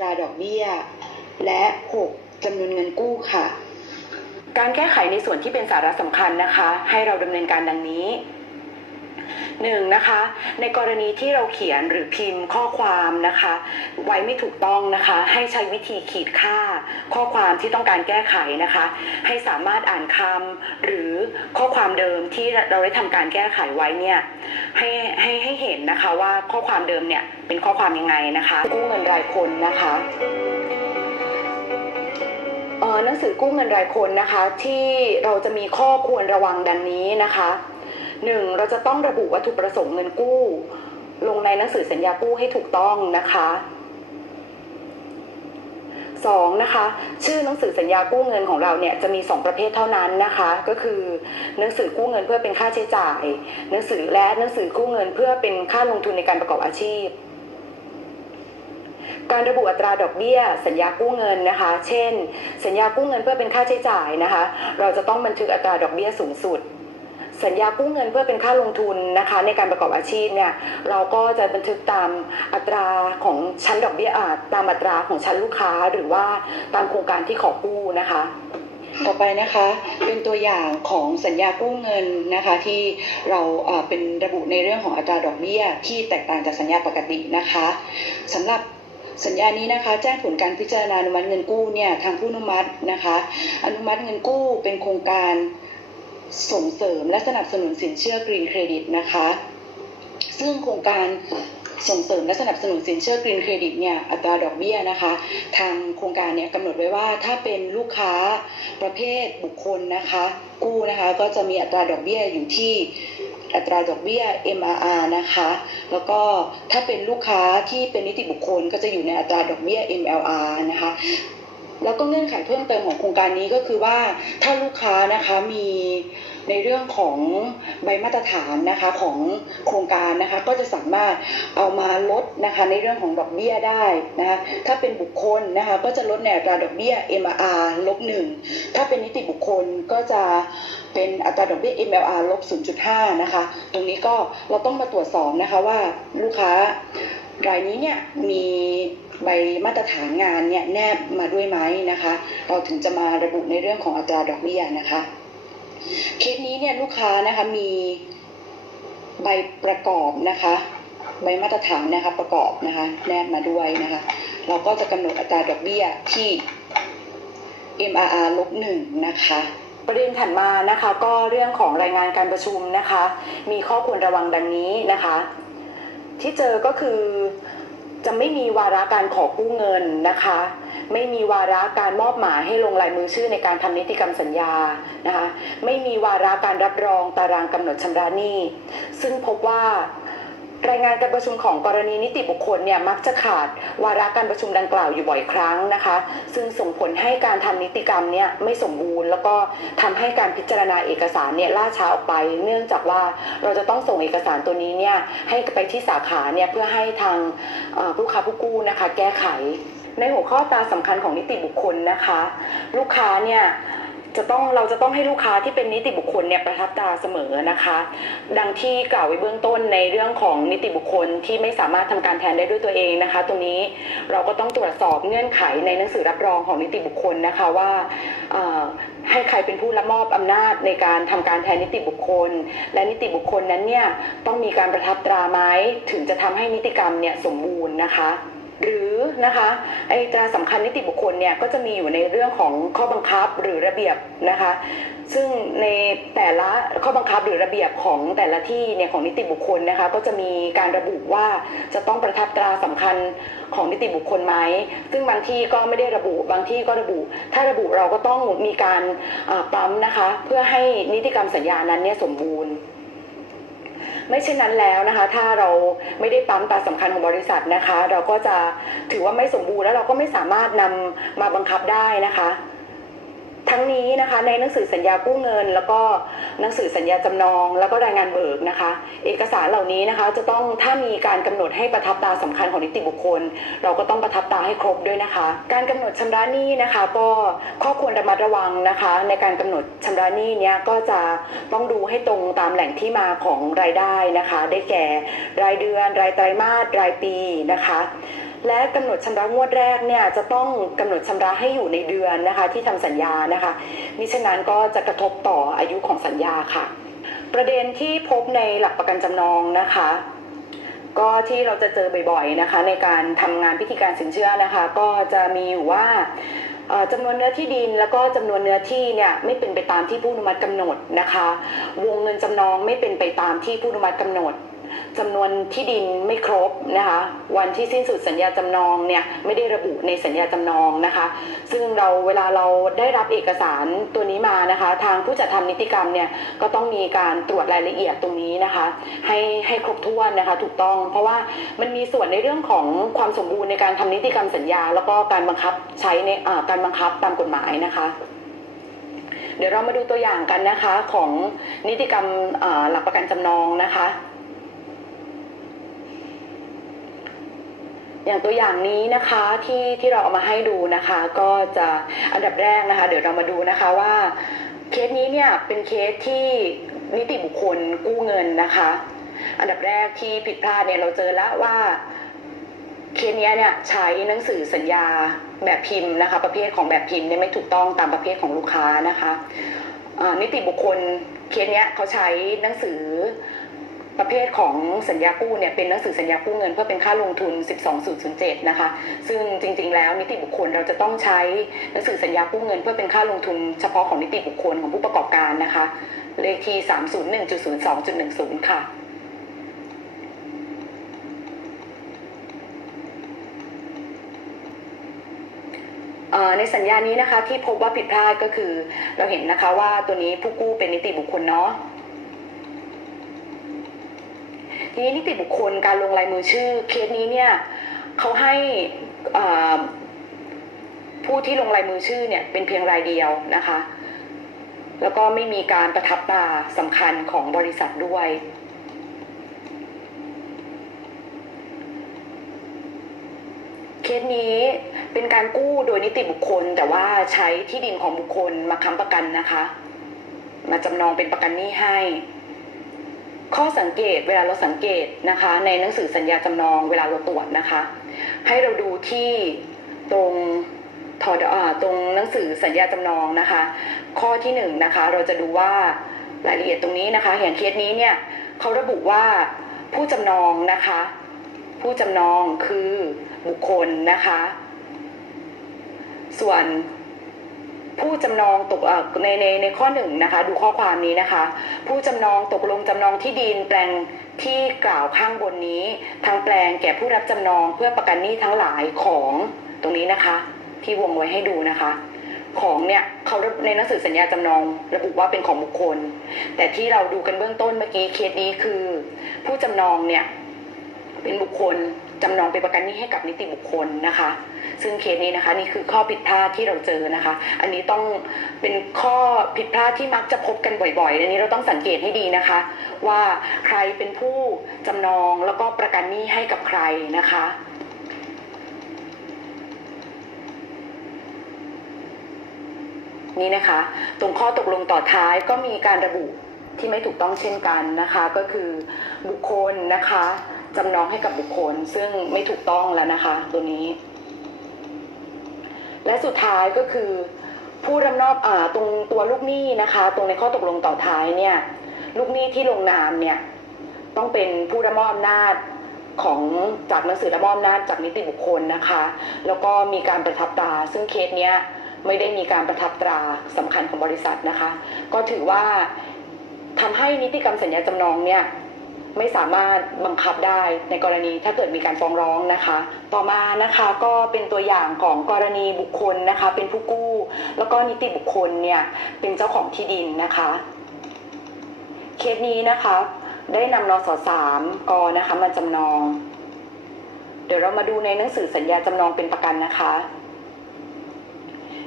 ตราดอกเบี้ย และ 6. จำนวนเงินกู้ค่ะ การแก้ไขในส่วนที่เป็นสาระสำคัญนะคะ ให้เราดำเนินการดังนี้ หนึ่งนะคะ ในกรณีที่เราเขียนหรือพิมพ์ข้อความนะคะ ไว้ไม่ถูกต้องนะคะ ให้ใช้วิธีขีดค่า ข้อความที่ต้องการแก้ไขนะคะ ให้สามารถอ่านคำหรือข้อความเดิมที่เราได้ทำการแก้ไขไว้เนี่ยให้ให้ให้เห็นนะคะว่าข้อความเดิมเนี่ยเป็นข้อความยังไงนะคะ กู้เงินรายคนนะคะหนังสือกู้เงินรายคนนะคะที่เราจะมีข้อควรระวังดังนี้นะคะ หนึ่งเราจะต้องระบุวัตถุประสงค์เงินกู้ ลงในหนังสือสัญญากู้ให้ถูกต้องนะคะสองนะคะชื่อหนังสือสัญญากู้เงินของเราเนี่ยจะมีสองประเภทเท่านั้นนะคะ ก็คือหนังสือกู้เงินเพื่อเป็นค่าใช้จ่าย หนังสือและหนังสือกู้เงินเพื่อเป็นค่าลงทุนในการประกอบอาชีพ การระบุอัตราดอกเบี้ย สัญญากู้เงินนะคะ เช่น สัญญากู้เงินเพื่อเป็นค่าใช้จ่ายนะคะ เราจะต้องบันทึกอัตราดอกเบี้ยสูงสุด สัญญากู้เงินเพื่อเป็นค่าลงทุนนะคะ ในการประกอบอาชีพเนี่ยเราก็จะบันทึกตามอัตราของชั้นดอกเบี้ยอาตามอัตราของชั้นลูกค้าหรือว่าตามโครงการที่ขอกู้นะคะต่อไปนะคะเป็นตัวอย่างของสัญญากู้เงินนะคะที่เราเป็นระบุในเรื่องของอัตราดอกเบี้ยที่แตกต่างจากสัญญาปกตินะคะสำหรับสัญญานี้นะคะแจ้งผลการพิจารณาอนุมัติเงินกู้เนี่ยทางผู้อนุมัตินะคะ อนุมัติเงินกู้เป็นโครงการ ส่งเสริมและสนับสนุนสินเชื่อกรีนเครดิตนะคะ ซึ่งโครงการส่งเสริมและสนับสนุนสินเชื่อกรีนเครดิตเนี่ยอัตราดอกเบี้ยนะคะ ทางโครงการเนี่ยกำหนดไว้ว่าถ้าเป็นลูกค้าประเภทบุคคลนะคะ กู้นะคะก็จะมีอัตราดอกเบี้ยอยู่ที่อัตราดอกเบี้ย MRR นะคะ แล้วก็ถ้าเป็นลูกค้าที่เป็นนิติบุคคลก็จะอยู่ในอัตราดอกเบี้ย MLR นะคะ แล้วก็เงื่อนไขเพิ่มเติมของโครงการนี้ก็คือว่าถ้าลูกค้านะคะมีในเรื่องของใบมาตรฐานนะคะของโครงการนะคะก็จะสามารถเอามาลดนะคะในเรื่องของดอกเบี้ยได้นะคะถ้าเป็นบุคคลนะคะก็จะลดในอัตราดอกเบี้ย MR ลบหนึ่งถ้าเป็นนิติบุคคลก็จะเป็นอัตราดอกเบี้ย MLR ลบ0.5นะคะตรงนี้ก็เราต้องมาตรวจสอบนะคะว่าลูกค้ารายนี้เนี่ยมี ใบมาตรฐานงานเนี่ยแนบมาด้วยไหมนะคะ เราถึงจะมาระบุในเรื่องของอัตราดอกเบี้ยนะคะ เคสนี้เนี่ยลูกค้านะคะมีใบประกอบนะคะใบมาตรฐานนะคะประกอบนะคะแนบมาด้วยนะคะ เราก็จะกำหนดอัตราดอกเบี้ยที่ MRR ลบหนึ่งนะคะประเด็นถัดมานะคะก็เรื่องของรายงานการประชุมนะคะ มีข้อควรระวังดังนี้นะคะ ที่เจอก็คือ จะไม่มีวาระการขอกู้เงินนะคะ ไม่มีวาระการมอบหมายให้ลงลายมือชื่อในการทำนิติกรรมสัญญานะคะ ไม่มีวาระการรับรองตารางกำหนดชำระหนี้ ซึ่งพบว่า รายงานการประชุมของกรณีนิติบุคคลเนี่ยมักจะขาดวาระการประชุมดังกล่าวอยู่บ่อยครั้งนะคะ ซึ่งส่งผลให้การทำนิติกรรมเนี่ยไม่สมบูรณ์ แล้วก็ทำให้การพิจารณาเอกสารเนี่ยล่าช้าออกไป เนื่องจากว่าเราจะต้องส่งเอกสารตัวนี้เนี่ยให้ไปที่สาขาเนี่ยเพื่อให้ทางผู้ค้าผู้กู้นะคะ แก้ไขในหัวข้อตาสำคัญของนิติบุคคลนะคะ ลูกค้าเนี่ย จะต้องเราจะต้องให้ลูกค้าที่เป็นนิติบุคคลเนี่ยประทับตราเสมอนะคะ ดังที่กล่าวไว้เบื้องต้นในเรื่องของนิติบุคคลที่ไม่สามารถทำการแทนได้ด้วยตัวเองนะคะ ตรงนี้เราก็ต้องตรวจสอบเงื่อนไขในหนังสือรับรองของนิติบุคคลนะคะว่าให้ใครเป็นผู้รับมอบอำนาจในการทำการแทนนิติบุคคล และนิติบุคคลนั้นเนี่ยต้องมีการประทับตราไหมถึงจะทำให้นิติกรรมเนี่ยสมบูรณ์นะคะ หรือนะคะไอตราสำคัญนิติบุคคลเนี่ยก็จะมีอยู่ในเรื่องของข้อบังคับหรือระเบียบนะคะ ซึ่งในแต่ละข้อบังคับหรือระเบียบของแต่ละที่เนี่ยของนิติบุคคลนะคะ ก็จะมีการระบุว่าจะต้องประทับตราสำคัญของนิติบุคคลไหมซึ่งบางที่ก็ไม่ได้ระบุบางที่ก็ระบุ ถ้าระบุเราก็ต้องมีการปั๊มนะคะ เพื่อให้นิติกรรมสัญญานั้นเนี่ยสมบูรณ์ ไม่เช่นนั้นแล้วนะคะ ถ้าเราไม่ได้ปั๊มตาสำคัญของบริษัทนะคะ เราก็จะถือว่าไม่สมบูรณ์แล้วเราก็ไม่สามารถนำมาบังคับได้นะคะ ทั้งนี้นะคะในหนังสือสัญญากู้เงิน แล้วก็หนังสือสัญญาจำนอง แล้วก็รายงานเบิกนะคะ เอกสารเหล่านี้นะคะจะต้องถ้ามีการกำหนดให้ประทับตราสำคัญของนิติบุคคล เราก็ต้องประทับตราให้ครบด้วยนะคะ การกำหนดชำระหนี้นะคะ ก็ข้อควรระมัดระวังนะคะ ในการกำหนดชำระหนี้เนี้ยก็จะต้องดูให้ตรงตามแหล่งที่มาของรายได้นะคะ ได้แก่รายเดือน รายไตรมาสรายปีนะคะ และกำหนดชำระงวดแรกเนี่ยจะต้องกำหนดชำระให้อยู่ในเดือนนะคะที่ทำสัญญานะคะมิฉะนั้นก็จะกระทบต่ออายุของสัญญาค่ะ ประเด็นที่พบในหลักประกันจำนองนะคะก็ที่เราจะเจอบ่อยๆนะคะ ในการทำงานพิธีการสินเชื่อนะคะ ก็จะมีอยู่ว่าจำนวนเนื้อที่ดินแล้วก็จำนวนเนื้อที่เนี่ยไม่เป็นไปตามที่ผู้อนุมัติกำหนดนะคะ วงเงินจำนองไม่เป็นไปตามที่ผู้อนุมัติกำหนด จำนวนที่ดินไม่ครบนะคะ วันที่สิ้นสุดสัญญาจำนองเนี่ยไม่ได้ระบุในสัญญาจำนองนะคะ ซึ่งเราเวลาเราได้รับเอกสารตัวนี้มานะคะ ทางผู้จัดทำนิติกรรมเนี่ยก็ต้องมีการตรวจรายละเอียดตรงนี้นะคะ ให้ให้ครบถ้วนนะคะถูกต้อง เพราะว่ามันมีส่วนในเรื่องของความสมบูรณ์ในการทำนิติกรรมสัญญา แล้วก็การบังคับใช้ในการบังคับตามกฎหมายนะคะเดี๋ยวเรามาดูตัวอย่างกันนะคะของนิติกรรมหลักประกันจำนองนะคะ อย่างตัวอย่างนี้นะคะที่ที่เราเอามาให้ดูนะคะ ก็จะอันดับแรกนะคะ เดี๋ยวเรามาดูนะคะว่าเคสนี้เนี่ยเป็นเคสที่นิติบุคคลกู้เงินนะคะ อันดับแรกที่ผิดพลาดเนี่ยเราเจอแล้วว่าเคสนี้เนี่ยใช้หนังสือสัญญาแบบพิมพ์นะคะ ประเภทของแบบพิมพ์เนี่ยไม่ถูกต้องตามประเภทของลูกค้านะคะนิติบุคคลเคสนี้เขาใช้หนังสือ ประเภทของสัญญากู้เนี่ยเป็นหนังสือสัญญากู้เงินเพื่อเป็นค่าลงทุน 12.07 นะคะ ซึ่งจริง ๆ แล้วนิติบุคคลเราจะต้องใช้หนังสือสัญญากู้เงิน เพื่อเป็นค่าลงทุนเฉพาะของนิติบุคคลของผู้ประกอบการนะคะ เลขที่ 301.02.10 ค่ะเอ่อในสัญญานี้นะคะที่พบว่าผิดพลาดก็คือเราเห็นนะคะว่าตัวนี้ผู้กู้เป็นนิติบุคคลเนาะ ทีนี้นิติบุคคลการลงลายมือชื่อเคสนี้เนี่ยเขาให้ผู้ที่ลงลายมือชื่อเนี่ยเป็นเพียงรายเดียวนะคะ แล้วก็ไม่มีการประทับตราสำคัญของบริษัทด้วยเคสนี้เป็นการกู้โดยนิติบุคคล แต่ว่าใช้ที่ดินของบุคคลมาค้ำประกันนะคะ มาจำนองเป็นประกันหนี้ให้ ข้อสังเกตเวลาเราสังเกตนะคะ ในหนังสือสัญญาจำนองเวลาเราตรวจนะคะ ให้เราดูที่ตรงถอดอ่าตรงหนังสือสัญญาจำนองนะคะ ข้อที่หนึ่งนะคะเราจะดูว่ารายละเอียดตรงนี้นะคะอย่างเคสนี้เนี่ยเขาระบุว่าผู้จำนองนะคะ ผู้จำนองคือบุคคลนะคะ ส่วน ผู้จำนองตกในในในข้อหนึ่งนะคะ ดูข้อความนี้นะคะ ผู้จำนองตกลงจำนองที่ดินแปลงที่กล่าวข้างบนนี้ทางแปลงแก่ผู้รับจำนองเพื่อประกันหนี้ทั้งหลายของตรงนี้นะคะที่วงไว้ให้ดูนะคะ ของเนี่ยเขาในหนังสือสัญญาจำนองระบุว่าเป็นของบุคคล แต่ที่เราดูกันเบื้องต้นเมื่อกี้เคสนี้คือ ผู้จำนองเนี่ยเป็นบุคคล จำนองเป็นประกันหนี้ให้กับนิติบุคคลนะคะ ซึ่งเคสนี้นะคะนี่คือข้อผิดพลาดที่เราเจอนะคะ อันนี้ต้องเป็นข้อผิดพลาดที่มักจะพบกันบ่อยๆ อันนี้เราต้องสังเกตให้ดีนะคะ ว่าใครเป็นผู้จำนองแล้วก็ประกันหนี้ให้กับใครนะคะนี่นะคะ ตรงข้อตกลงต่อท้ายก็มีการระบุที่ไม่ถูกต้องเช่นกันนะคะ ก็คือบุคคลนะคะ จำนองให้กับบุคคล ซึ่งไม่ถูกต้องแล้วนะคะ ตัวนี้ และสุดท้ายก็คือ ผู้รับนอบอาตรงตัวลูกหนี้นะคะ ตรงในข้อตกลงต่อท้ายเนี่ย ลูกหนี้ที่ลงนามเนี่ย ต้องเป็นผู้รับมอบอำนาจของจากหนังสือรับมอบอำนาจจากนิติบุคคลนะคะ แล้วก็มีการประทับตราซึ่งเคสเนี้ยไม่ได้มีการประทับตราสำคัญของบริษัทนะคะ ก็ถือว่าทำให้นิติกรรมสัญญาจำนองเนี่ย ไม่สามารถบังคับได้ในกรณีถ้าเกิดมีการฟ้องร้องนะคะ ต่อมานะคะก็เป็นตัวอย่างของกรณีบุคคลนะคะ เป็นผู้กู้ แล้วก็นิติบุคคลเนี่ยเป็นเจ้าของที่ดินนะคะ เคสนี้นะคะได้นำนสสามกนะคะมาจำนอง เดี๋ยวเรามาดูในหนังสือสัญญาจำนองเป็นประกันนะคะ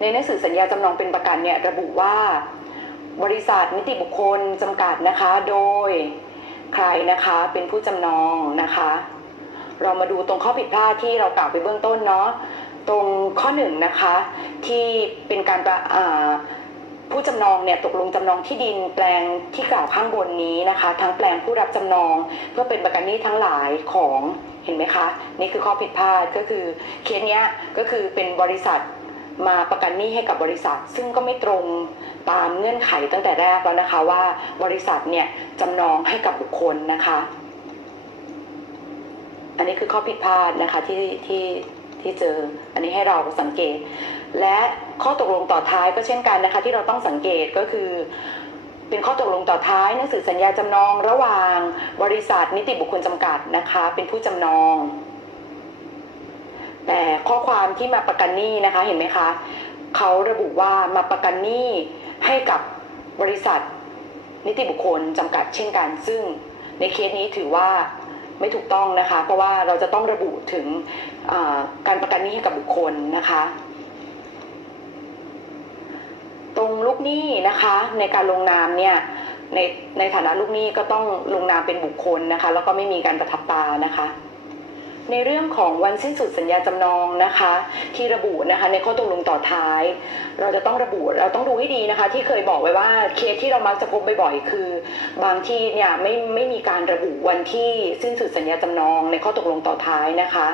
ในหนังสือสัญญาจำนองเป็นประกันเนี่ยระบุว่า บริษัทนิติบุคคลจำกัดนะคะ โดย ใครนะคะเป็นผู้จำนองนะคะ เรามาดูตรงข้อผิดพลาดที่เรากล่าวไปเบื้องต้นเนาะตรงข้อหนึ่งนะคะที่เป็นการประอ่าผู้จำนองเนี่ยตกลงจำนองที่ดินแปลงที่กล่าวข้างบนนี้นะคะ ทั้งแปลงผู้รับจำนอง เพื่อเป็นประกันหนี้ทั้งหลายของเห็นไหมคะ นี่คือข้อผิดพลาดก็คือเคสเนี้ยก็คือเป็นบริษัท มาประกันหนี้ให้กับบริษัท ซึ่งก็ไม่ตรงตามเงื่อนไขตั้งแต่แรกแล้วนะคะว่าบริษัทเนี่ยจำนองให้กับบุคคลนะคะ อันนี้คือข้อผิดพลาดนะคะที่ที่ที่เจอ อันนี้ให้เราสังเกต และข้อตกลงต่อท้ายก็เช่นกันนะคะที่เราต้องสังเกตก็คือเป็นข้อตกลงต่อท้ายหนังสือสัญญาจำนองระหว่างบริษัทนิติบุคคลจำกัดนะคะ เป็นผู้จำนอง แต่ข้อความที่มาประกันหนี้นะคะเห็นไหมคะเขาระบุว่ามาประกันหนี้ให้กับบริษัท นิติบุคคลจำกัดเช่นกัน ซึ่งในเคสนี้ถือว่าไม่ถูกต้องนะคะ เพราะว่าเราจะต้องระบุถึงการประกันหนี้ให้กับบุคคลนะคะ ตรงลูกหนี้นะคะในการลงนามเนี่ยในในฐานะลูกหนี้ก็ต้องลงนามเป็นบุคคลนะคะ แล้วก็ไม่มีการประทับตานะคะ ในเรื่องของวันสิ้นสุดสัญญาจำนองนะคะ ที่ระบุนะคะในข้อตกลงต่อท้าย เราจะต้องระบุเราต้องดูให้ดีนะคะ ที่เคยบอกไว้ว่าเคสที่เรามักจะพบบ่อยๆคือ บางที่เนี่ยไม่ไม่มีการระบุวันที่สิ้นสุดสัญญาจำนองในข้อตกลงต่อท้ายนะคะ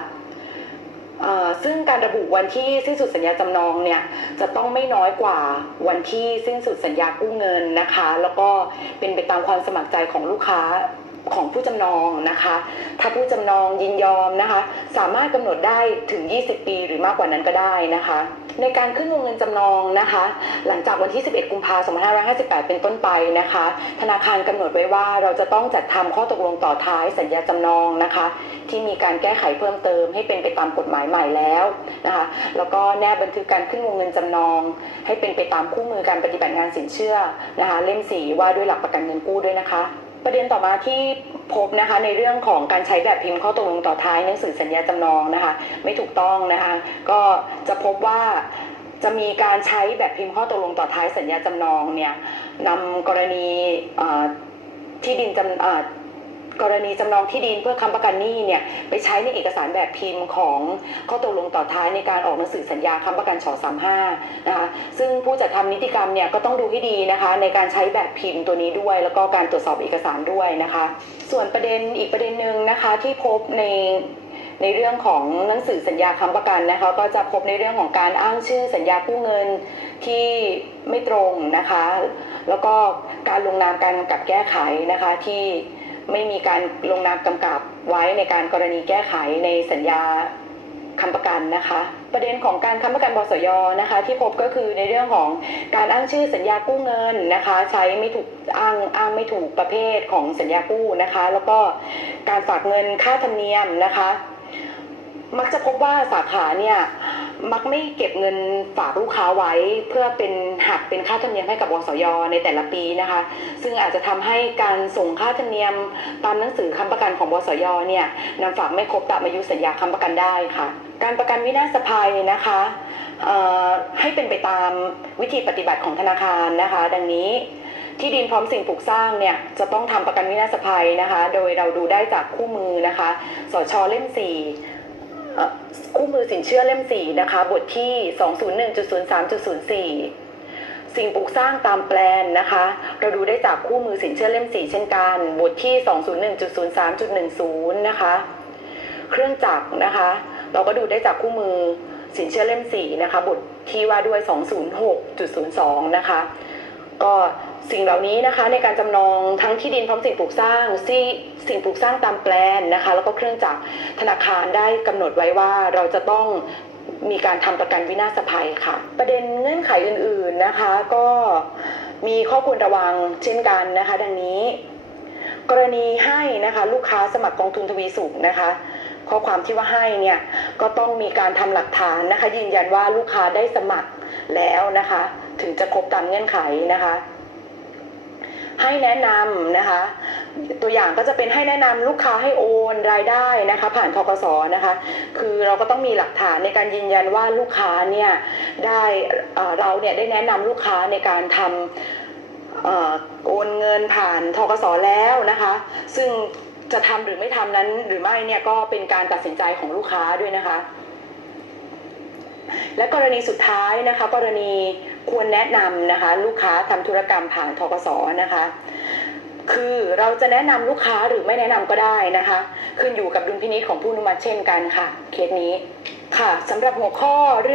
ซึ่งการระบุวันที่สิ้นสุดสัญญาจำนองเนี่ยจะต้องไม่น้อยกว่าวันที่สิ้นสุดสัญญากู้เงินนะคะ แล้วก็เป็นไปตามความสมัครใจของลูกค้า ของผู้จำนองนะคะ ถ้าผู้จำนองยินยอมนะคะ สามารถกำหนดได้ถึง 20 ปีหรือมากกว่านั้นก็ได้นะคะ ในการขึ้นวงเงินจำนองนะคะ หลังจากวันที่ 11 กุมภาพันธ์2558 เป็นต้นไปนะคะ ธนาคารกำหนดไว้ว่าเราจะต้องจัดทำข้อตกลงต่อท้ายสัญญาจำนองนะคะ ที่มีการแก้ไขเพิ่มเติมให้เป็นไปตามกฎหมายใหม่แล้วนะคะ แล้วก็แนบบันทึกการขึ้นวงเงินจำนอง ให้เป็นไปตามคู่มือการปฏิบัติงานสินเชื่อนะคะ เล่มสีว่าด้วยหลักประกันเงินกู้ด้วยนะคะ ประเด็นต่อมาที่พบนะคะในเรื่องของการใช้แบบพิมพ์ข้อตกลงต่อท้ายหนังสือสัญญาจำนองนะคะไม่ถูกต้องนะคะก็จะพบว่าจะมีการใช้แบบพิมพ์ข้อตกลงต่อท้ายสัญญาจำนองเนี่ยนำกรณีที่ดินจำ กรณีจำนองที่ดินเพื่อค้ำประกันหนี้เนี่ยไปใช้ในเอกสารแบบพิมพ์ของข้อตกลงต่อท้ายในการออกหนังสือสัญญาค้ำประกันฉ35นะคะซึ่งผู้จัดทำนิติกรรมเนี่ยก็ต้องดูให้ดีนะคะ ในการใช้แบบพิมพ์ตัวนี้ด้วย แล้วก็การตรวจสอบเอกสารด้วยนะคะ ส่วนประเด็นอีกประเด็นหนึ่งนะคะที่พบในในเรื่องของหนังสือสัญญาค้ำประกันนะคะ ก็จะพบในเรื่องของการอ้างชื่อสัญญากู้เงินที่ไม่ตรงนะคะ แล้วก็การลงนามการกำกับแก้ไขนะคะที่ ไม่มีการลงนามกำกับไว้ในการกรณีแก้ไขในสัญญาค้ำประกันนะคะ ประเด็นของการค้ำประกันบสยนะคะ ที่พบก็คือในเรื่องของการอ้างชื่อสัญญากู้เงินนะคะ ใช้ไม่ถูกอ้างอ้างไม่ถูกประเภทของสัญญากู้นะคะ แล้วก็การฝากเงินค่าธรรมเนียมนะคะ มักจะพบว่าสาขาเนี่ยมักไม่เก็บเงินฝากลูกค้าไว้ เพื่อเป็นหักเป็นค่าธรรมเนียมให้กับบสยในแต่ละปีนะคะ ซึ่งอาจจะทำให้การส่งค่าธรรมเนียมตามหนังสือค้ำประกันของบสยเนี่ยนำฝากไม่ครบตามอายุสัญญาค้ำประกันได้ค่ะ การประกันวินาศภัยนะคะให้เป็นไปตามวิธีปฏิบัติของธนาคารนะคะ ดังนี้ที่ดินพร้อมสิ่งปลูกสร้างเนี่ยจะต้องทำประกันวินาศภัยนะคะ โดยเราดูได้จากคู่มือนะคะ สชเล่ม4 คู่มือสินเชื่อเล่ม 4 นะคะ บทที่ 201.03.04 สิ่งปลูกสร้างตามแปลนนะคะ เราดูได้จากคู่มือสินเชื่อเล่ม 4 เช่นกัน บทที่ 201.03.10 นะคะ เครื่องจักรนะคะ เราก็ดูได้จากคู่มือสินเชื่อเล่ม 4 นะคะ บทที่ว่าด้วย 206.02 นะคะ ก็ สิ่งเหล่านี้นะคะในการจำนองทั้งที่ดินพร้อมสิ่งปลูกสร้างที่สิ่งปลูกสร้างตามแปลนนะคะ แล้วก็เครื่องจักรธนาคารได้กำหนดไว้ว่าเราจะต้องมีการทำประกันวินาศภัยค่ะ ประเด็นเงื่อนไขอื่นๆนะคะ ก็มีข้อควรระวังเช่นกันนะคะ ดังนี้ กรณีให้นะคะลูกค้าสมัครกองทุนทวีสุขนะคะ ข้อความที่ว่าให้เนี่ยก็ต้องมีการทำหลักฐานนะคะ ยืนยันว่าลูกค้าได้สมัครแล้วนะคะ ถึงจะครบตามเงื่อนไขนะคะ ให้แนะนำนะคะ ตัวอย่างก็จะเป็นให้แนะนำลูกค้าให้โอนรายได้นะคะ ผ่านทกสนะคะ คือเราก็ต้องมีหลักฐานในการยืนยันว่าลูกค้าเนี่ยได้เราเนี่ยได้แนะนำลูกค้าในการทำโอนเงินผ่านทกสแล้วนะคะ ซึ่งจะทำหรือไม่ทำนั้นหรือไม่เนี่ยก็เป็นการตัดสินใจของลูกค้าด้วยนะคะ และกรณีสุดท้ายนะคะ กรณี ควรแนะนำนะคะ ลูกค้าทำธุรกรรมผ่านทกสนะคะ คือเราจะแนะนำลูกค้าหรือไม่แนะนำก็ได้นะคะ ขึ้นอยู่กับดุลพินิจของผู้อนุมัติเช่นกันค่ะ เคสนี้ค่ะสำหรับหัวข้อเรื่อง